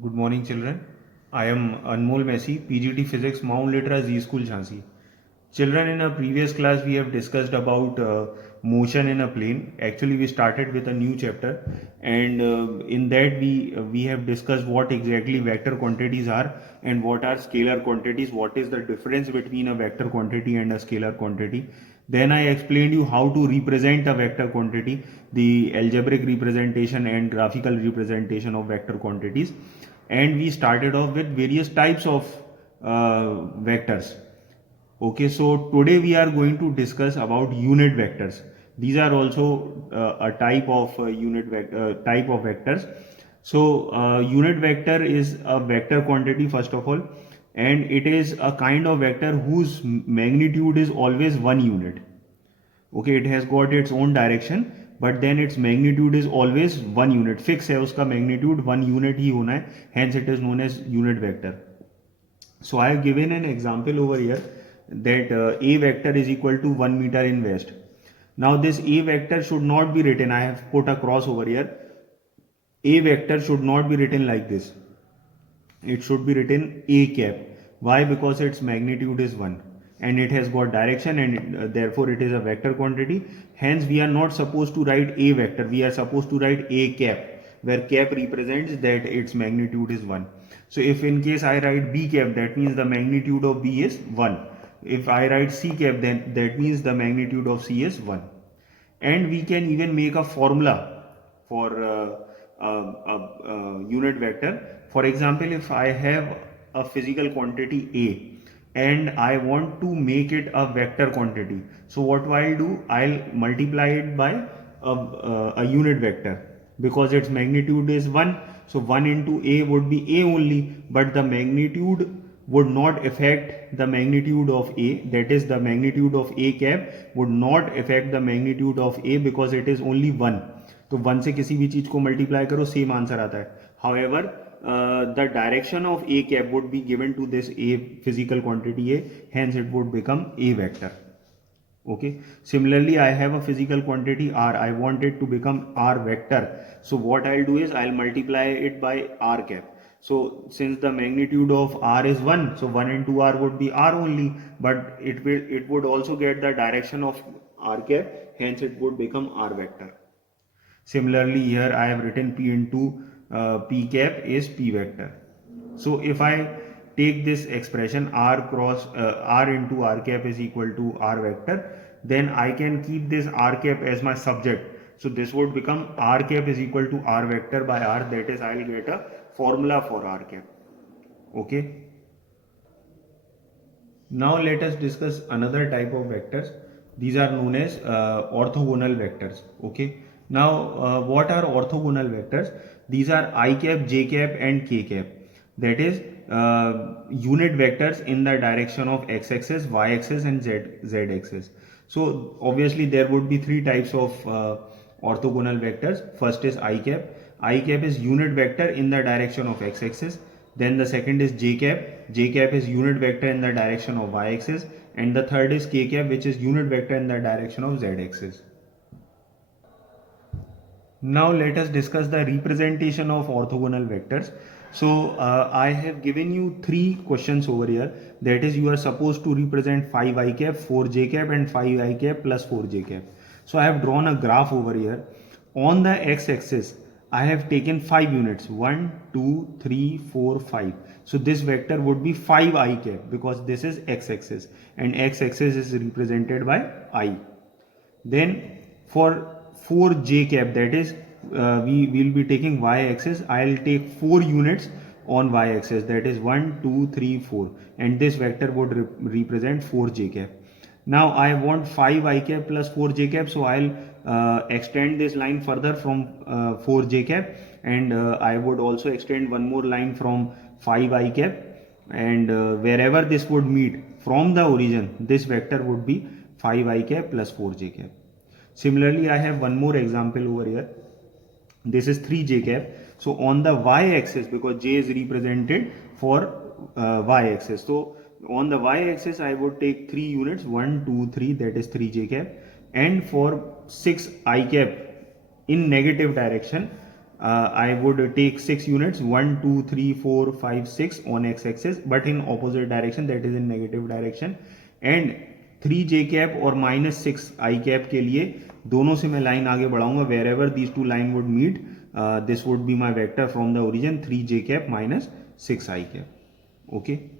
Good morning, children. I am Anmol Messi, PGT Physics, Mount Litra Z School, Jhansi. Children, in a previous class, we have discussed about motion in a plane. Actually, we started with a new chapter, and in that we have discussed what exactly vector quantities are and what are scalar quantities. What is the difference between a vector quantity and a scalar quantity? Then I explained you how to represent a vector quantity, the algebraic representation and graphical representation of vector quantities, and we started off with various types of vectors. Okay, so today we are going to discuss about unit vectors. These are also a type of type of vectors. So unit vector is a vector quantity first of all, and it is a kind of vector whose magnitude is always one unit. Okay, it has got its own direction, but then its magnitude is always one unit. Fix है उसका magnitude one unit ही होना है. Hence it is known as unit vector. So I have given an example over here that a vector is equal to 1 meter in west. Now this a vector should not be written. I have put a cross over here. A vector should not be written like this. It should be written a cap. Why? Because its magnitude is 1 and it has got direction, and therefore it is a vector quantity. Hence we are not supposed to write a vector. We are supposed to write a cap, where cap represents that its magnitude is 1. So if in case I write b cap, that means the magnitude of b is 1. If I write c cap, then that means the magnitude of c is 1. And we can even make a formula for unit vector. For example, if I have a physical quantity a and I want to make it a vector quantity, so what I'll do, I'll multiply it by a unit vector, because its magnitude is 1. So 1 into a would be a only, but the magnitude would not affect the magnitude of a, that is the magnitude of a cap would not affect the magnitude of a, because it is only 1. तो 1 से किसी भी चीज को multiply करो, same answer आता है. However, the direction of a cap would be given to this a physical quantity a, hence it would become a vector. Okay, similarly I have a physical quantity r. I want it to become r vector. So what I'll do is I'll multiply it by r cap. So since the magnitude of r is 1, so 1 into r would be r only, but it would also get the direction of r cap, hence it would become r vector. Similarly, here I have written p into p cap is p vector. So if I take this expression r cross r into r cap is equal to r vector, then I can keep this r cap as my subject. So this would become r cap is equal to r vector by r, that is I'll get a formula for r cap. Okay. Now let us discuss another type of vectors. These are known as orthogonal vectors. Okay. Now what are orthogonal vectors? These are I cap, j cap and k cap. That is unit vectors in the direction of x-axis, y-axis and z-axis. So obviously there would be three types of orthogonal vectors. First is I cap. I cap is unit vector in the direction of x-axis. Then the second is j cap. J cap is unit vector in the direction of y-axis, and the third is k cap, which is unit vector in the direction of z-axis. Now let us discuss the representation of orthogonal vectors. So I have given you three questions over here. That is, you are supposed to represent 5 I cap, 4 j cap and 5 I cap plus 4 j cap. So I have drawn a graph over here. On the x-axis, I have taken 5 units, 1, 2, 3, 4, 5. So this vector would be 5 I cap, because this is x-axis and x-axis is represented by I. Then for 4 j cap, that is we will be taking y-axis. I'll take 4 units on y-axis, that is 1, 2, 3, 4, and this vector would represent 4 j cap. Now I want 5 I cap plus 4 j cap, so I'll extend this line further from 4 j cap, and I would also extend one more line from 5 I cap, and wherever this would meet from the origin, this vector would be 5 I cap plus 4 j cap. Similarly, I have one more example over here. This is 3 j cap. So on the y-axis, because j is represented for y-axis, so on the y-axis I would take 3 units, 1, 2, 3, that is 3 j cap, and for 6 I cap in negative direction, I would take 6 units, 1 2 3 4 5 6 on x-axis, but in opposite direction, that is in negative direction. And 3 j cap और minus 6 I cap के लिए दोनों से मैं line आगे बढ़ाऊंगा. wherever these two line would meet, this would be my vector from the origin 3 j cap minus 6 I cap. Okay.